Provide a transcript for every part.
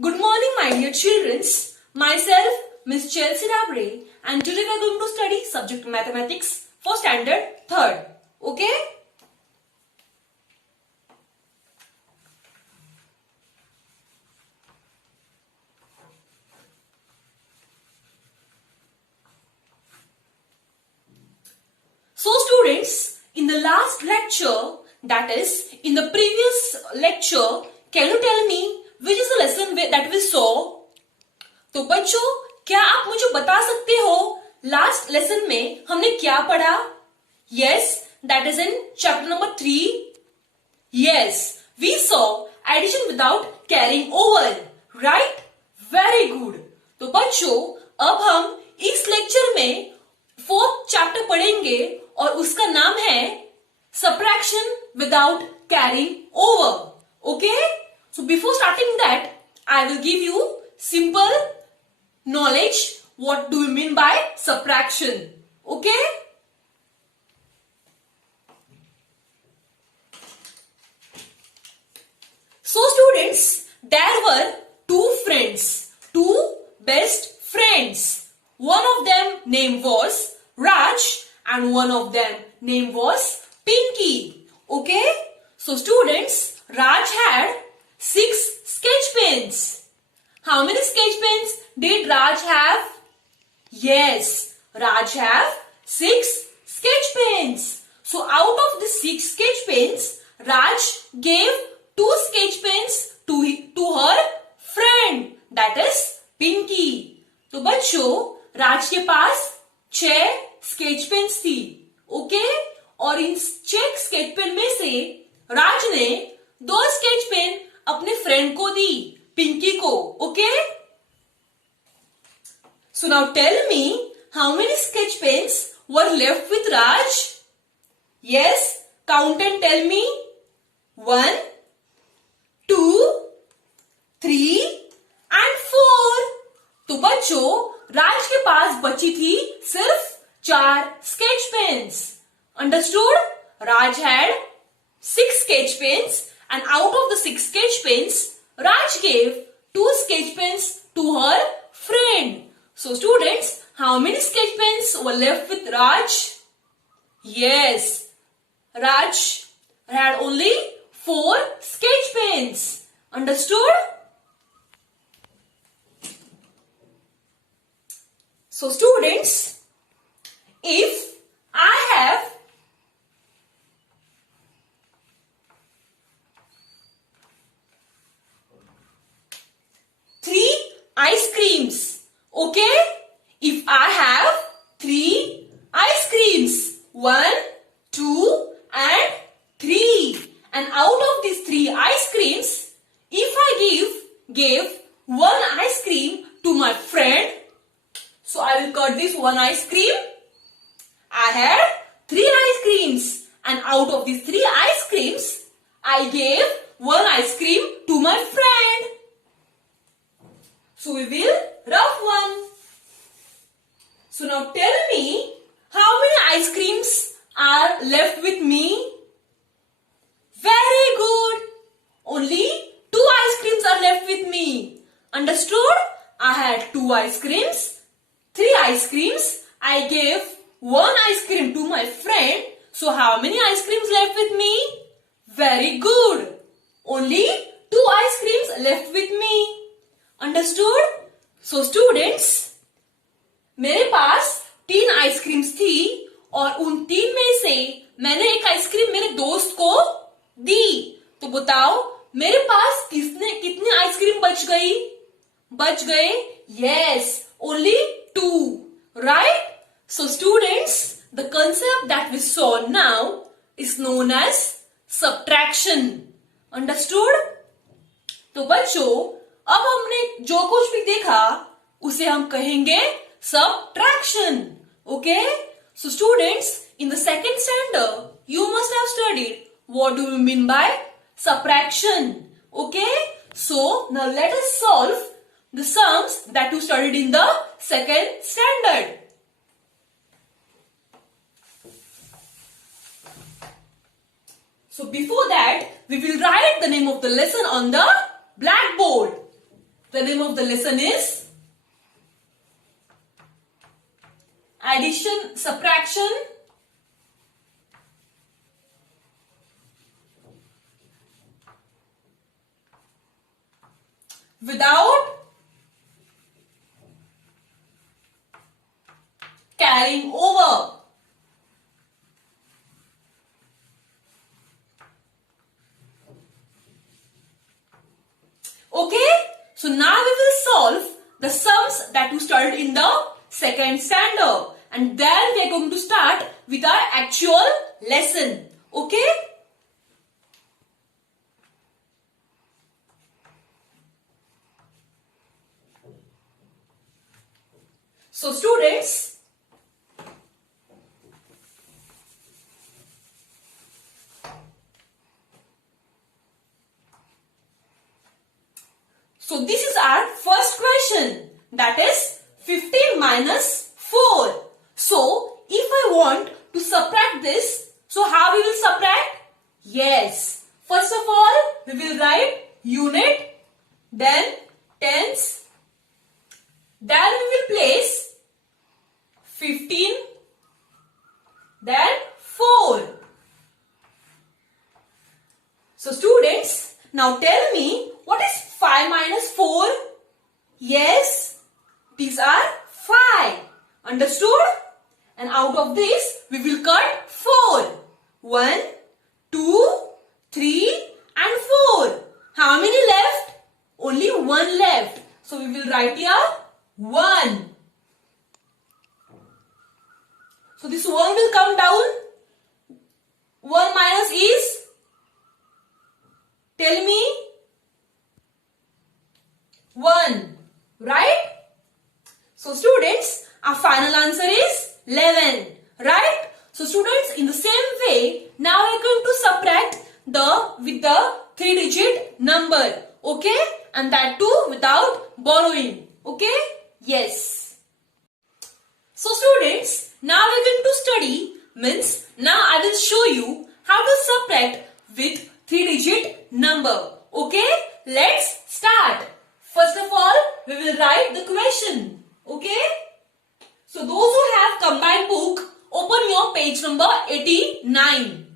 Good morning, my dear children. Myself, Miss Chelsea Rabre, and today we are going to study subject mathematics for standard 3rd. Okay? So students, in the last lecture, that is, in the previous lecture, can you tell me which is the lesson that we saw? तो बच्चों, क्या आप मुझे बता सकते हो last lesson में हमने क्या पढ़ा? Yes, that is in chapter number 3. Yes, we saw addition without carrying over. Right? Very good. तो बच्चों, अब हम इस लेक्चर में 4th चैप्टर पढ़ेंगे और उसका नाम है subtraction without carrying over. Okay? So before starting that, I will give you simple knowledge. What do you mean by subtraction? Okay? So students, there were two best friends. One of them name was Raj and one of them name was Pinky. Okay? So students, Raj had 6 sketch pens. How many sketch pens did Raj have? Yes, Raj have 6 sketch pens. So out of the 6 sketch pens, Raj gave 2 sketch pens to her friend, that is Pinky. तो बच्चों, राज के पास 6 sketch pens थी. Okay? और इन 6 sketch pen में से राज ने 2 sketch pen अपने friend को दी, पिंकी को. Okay? So now tell me, how many sketch pens were left with Raj? Yes, count and tell me. 1, 2, 3 and 4. तो बच्चों, राज के पास बची थी सिर्फ 4 sketch pens. Understood? Raj had 6 sketch pens and out of the 6 sketch pens, Raj gave 2 sketch pens to her friend. So students, how many sketch pens were left with Raj? Yes, Raj had only 4 sketch pens. Understood? So students, if I have 3 ice creams, okay? If I have 3 ice creams, 1, 2 and 3. And out of these 3 ice creams, if I gave 1 ice cream to my friend, so I will cut this 1 ice cream. I had 3 ice creams and out of these 3 ice creams, I gave 1 ice cream to my friend. So we will rough one. So now tell me, how many ice creams are left with me? Very good. Only 2 ice creams are left with me. Understood? I had 2 ice creams, 3 ice creams. I gave 1 ice cream to my friend. So how many ice creams left with me? Very good. Only 2 ice creams left with me. Understood? So students, मेरे पास 3 ice creams थी और उन 3 में से मैंने एक ice cream मेरे दोस्त को दी. तो बताओ, मेरे पास कितने आइसक्रीम बच गए? Yes, only 2. Right? So students, the concept that we saw now is known as subtraction. Understood? तो बच्चों, अब हमने जो कुछ भी देखा उसे हम कहेंगे subtraction. Okay? So students, in the second standard, you must have studied what do we mean by subtraction. Okay? So now let us solve the sums that you studied in the second standard. So before that, we will write the name of the lesson on the blackboard. The name of the lesson is addition, subtraction, without carrying over. Okay, so now we will solve the sums that we studied in the second standard, and then we are going to start with our actual lesson. Okay. So students, so this is our first question, that is 15 minus 4. So if I want to subtract this, so how we will subtract? Yes, first of all we will write unit, then tens, then we will place 15, then 4. So students, now tell me, what is 5 minus 4? Yes, these are 5. Understood? And out of this, we will cut 4. 1, 2, 3 and 4. How many left? Only 1 left. So we will write here 1. So this 1 will come down. 1 minus is? Tell me. 1. Right? So students, our final answer is 11. Right? So students, in the same way, now we are going to subtract with the 3-digit number. Okay? And that too without borrowing. Okay? Yes. So students, now we are going to study, means now I will show you how to subtract with 3-digit number. Okay? Let's start. First of all, we will write the question. Okay? So those who have combined book, open your page number 89.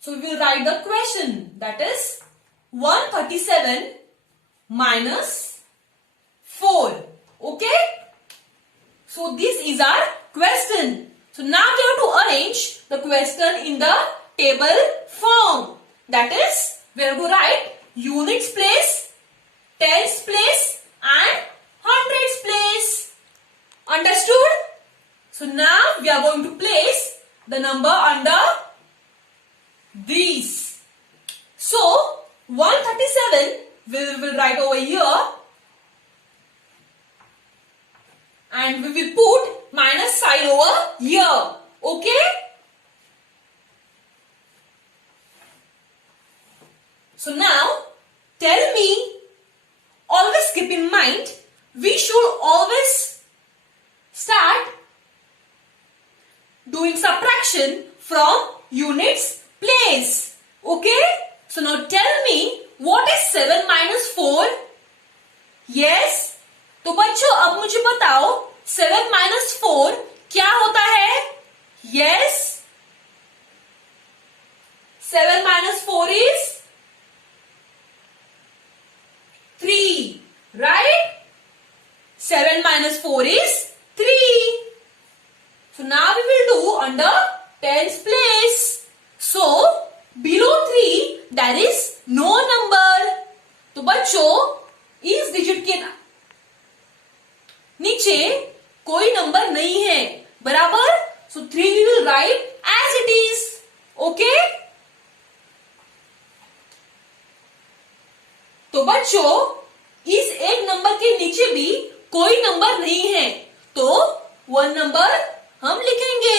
So we will write the question, that is 137 minus 4. Okay? So this is our question. So now we have to arrange the question in the table form. That is, we have to write units place, tens place and hundreds place. Understood? So now we are going to place the number under these. So 137 we will write over here. And we will put minus sign over here. Okay? So now, tell me, always keep in mind, we should always start doing subtraction from units place. Okay? So now tell me, what is 7 minus 4? Yes? तो बच्चों अब मुझे बताओ 7 minus 4 क्या होता है? Yes, 7 minus 4 is 3, right? 7 minus 4 is 3. So now we will do under tens place. So below 3 there is no number. तो बच्चों इस डिजिट के नीचे कोई नंबर नहीं है, बराबर? So 3 we will write as it is. Okay? तो बच्चों इस एक नंबर के नीचे भी कोई नंबर नहीं है, तो 1 नंबर हम लिखेंगे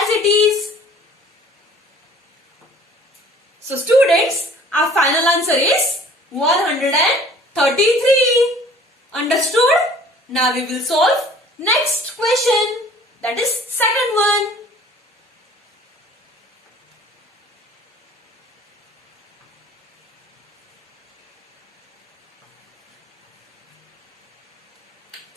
as it is. So students, our final answer is 133. Understood? Now we will solve next question, that is second one.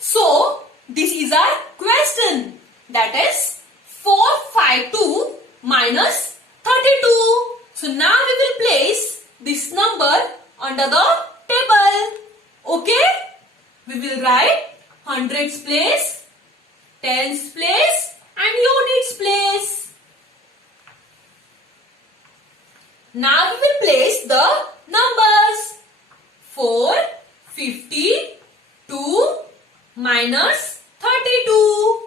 So this is our question, that is 452 minus 32. So now we will place this number under the table. Okay, we will write hundreds place, tens place and units place. Now we will place the numbers. 452 minus 32.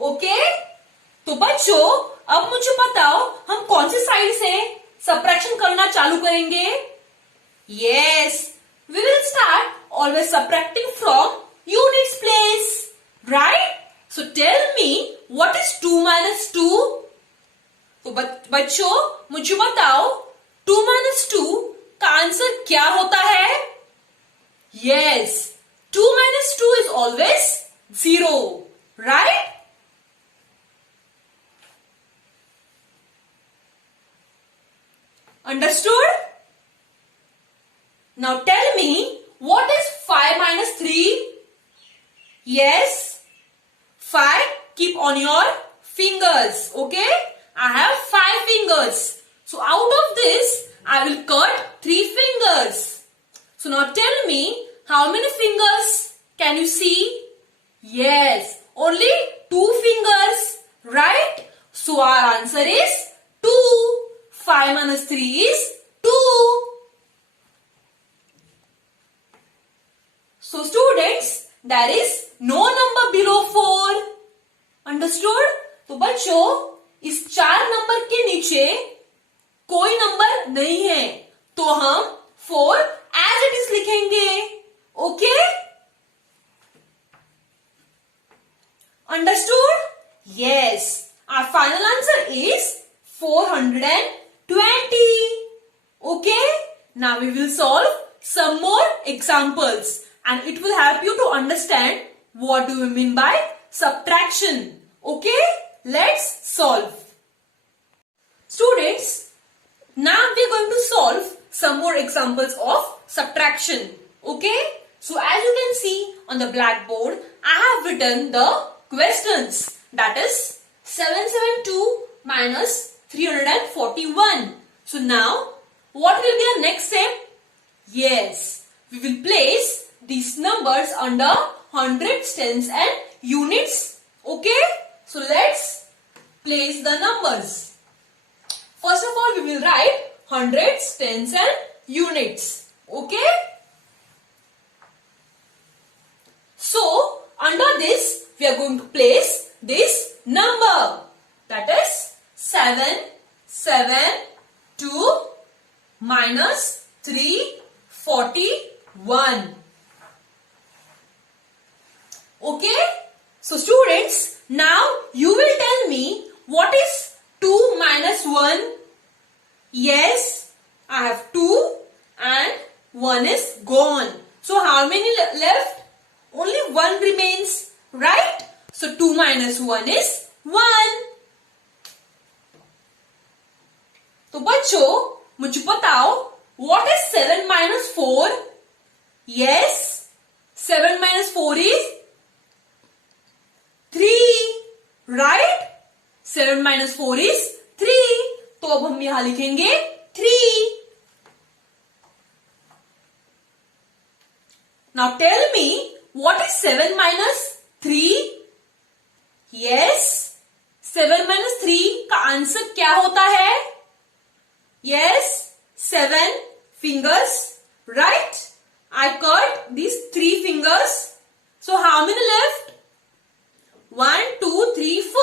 Okay, तो बच्चों अब मुझे बताओ हम कौन से side से subtraction करना चालू करेंगे? Yes, we will start always subtracting from units place, right? So tell me what is 2 minus 2? तो बच्चों मुझे बताओ 2 minus 2 का आंसर क्या होता है? Yes, 2 minus 2 is always 0, right? Understood? Now tell me what is 5 minus 3? Yes, 5, keep on your fingers, okay? I have 5 fingers. So out of this, I will cut 3 fingers. So now tell me, how many fingers can you see? Yes, only 2 fingers, right? So our answer is 2. 5 minus 3 is 2. So students, there is no number below 4. Understood? तो बच्चों इस 4 number के नीचे कोई number नहीं है, तो हम 4 as it is लिखेंगे. Okay? Understood? Yes. Our final answer is 420. Okay? Now we will solve some more examples and it will help you to understand what do we mean by subtraction. Okay? Let's solve. Students, now we are going to solve some more examples of subtraction. Okay? So as you can see on the blackboard, I have written the questions. That is 772 minus 341. So now, what will be our next step? Yes, we will place these numbers under hundreds, tens and units. Okay? So let's place the numbers. First of all, we will write hundreds, tens and units. Okay? So, under this, we are going to place this number. That is 772 minus 341. Okay? So students, now you will tell me what is 2 minus 1? Yes, I have 2 and 1 is gone. So how many left? Only 1 remains, right? So 2 minus 1 is 1. तो बच्चों मुझे बताओ what is 7 minus 4? Yes, 7 minus 4 is 3, right? 7 minus 4 is 3. तो अब हम यहां लिखेंगे 3. Now tell me what is 7 minus 3? Yes, 7 minus 3 का आंसर क्या होता है? Yes, 7 fingers, right? I cut these 3 fingers. So how many left? 1, 2, 3, 4.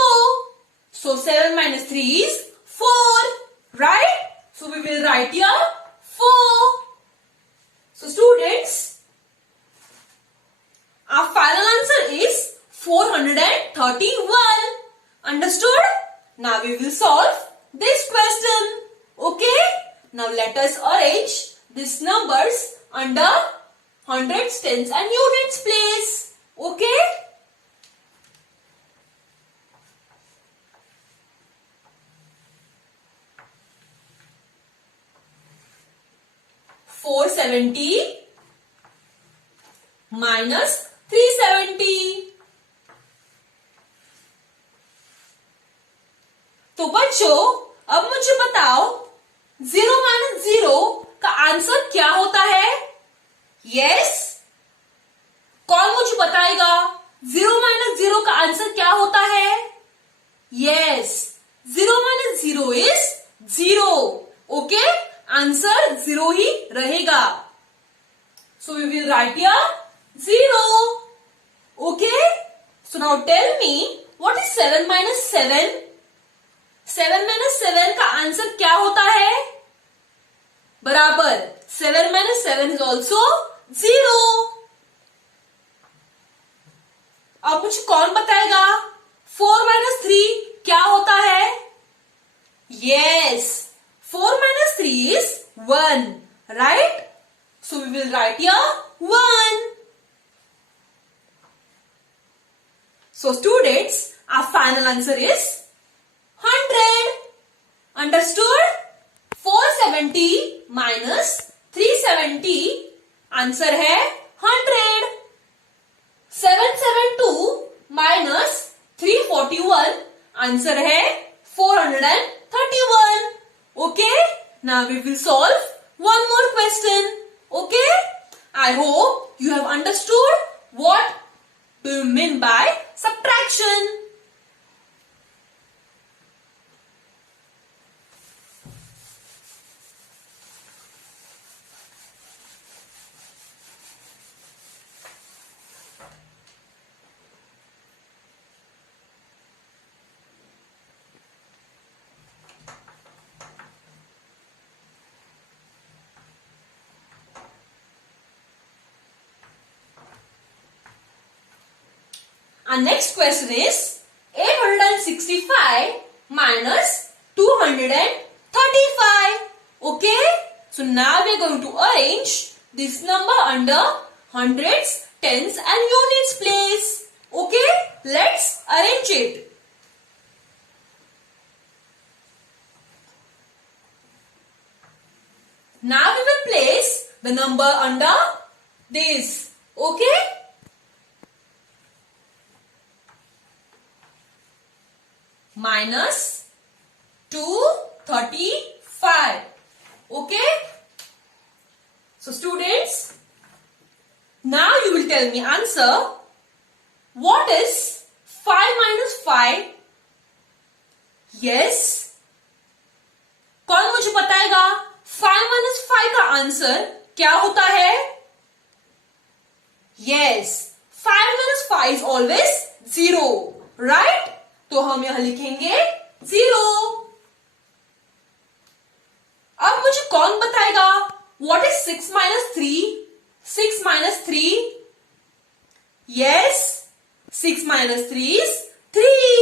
So 7 minus 3 is 4, right? So we will write here 4. So students, our final answer is 431. Understood? Now we will solve this question. Okay? Now let us arrange these numbers under hundreds, tens and units place. Okay? $470, minus 370. तो बच्चों अब मुझे बताओ 0 minus 0 का answer क्या होता है? Yes, कौन मुझे बताएगा 0 माइनस 0 का आंसर क्या होता है? Yes, 0 minus 0 is 0. Okay, answer 0 ही रहेगा. So we will write here 0. Okay, so now tell me what is 7 minus 7? 7 minus 7 का आंसर क्या होता है? बराबर 7 minus 7 is also 0. अब मुझे कौन बताएगा 4 minus 3 क्या होता है? Yes, 4 minus 3 is 1, right? So we will write here 1. So students, our final answer is 100. Understood? 470 minus 370 answer है 100. 772 minus 341 आंसर है 431. Okay? Now we will solve one more question. Okay? I hope you have understood what do you mean by subtraction. Our next question is 865 minus 235. Okay? So now we are going to arrange this number under hundreds, tens and units place. Okay? Let's arrange it. Now we will place the number under this. Okay? Minus 235. Okay? So students, now you will tell me answer. What is 5 minus 5? Yes. कौन मुझे बताएगा 5 minus 5 का answer क्या होता है? Yes. 5 minus 5 is always 0. Right? तो हम यहां लिखेंगे 0. अब मुझे कौन बताएगा what is 6 minus 3? 6 minus 3? Yes, 6 minus 3 is 3.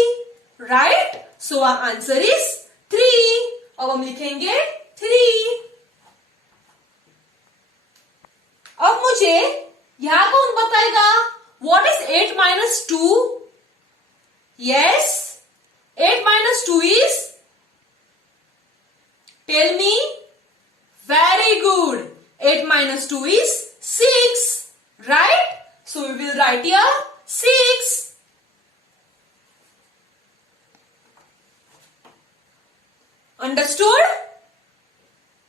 Right? So our answer is 3. अब हम लिखेंगे 3. अब मुझे यहां कौन बताएगा what is 8 minus 2? Yes, 8 minus 2 is? Tell me. Very good. 8 minus 2 is 6. Right? So we will write here 6. Understood?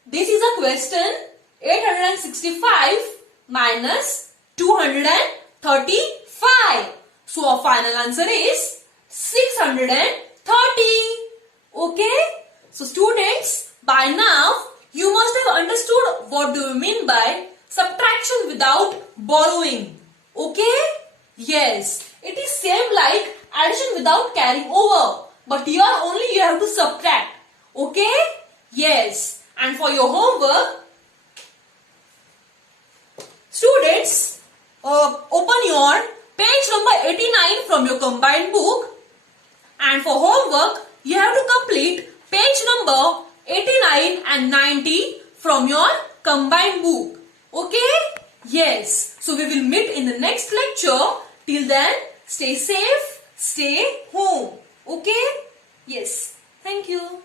This is a question 865 minus 235. So our final answer is 630. Okay? So students, by now you must have understood what do you mean by subtraction without borrowing. Okay? Yes, it is same like addition without carrying over, but here only you have to subtract. Okay? Yes. And for your homework, students, open your page number 89 from your combined book. And for homework, you have to complete page number 89 and 90 from your combined book. Okay? Yes. So we will meet in the next lecture. Till then, stay safe, stay home. Okay? Yes. Thank you.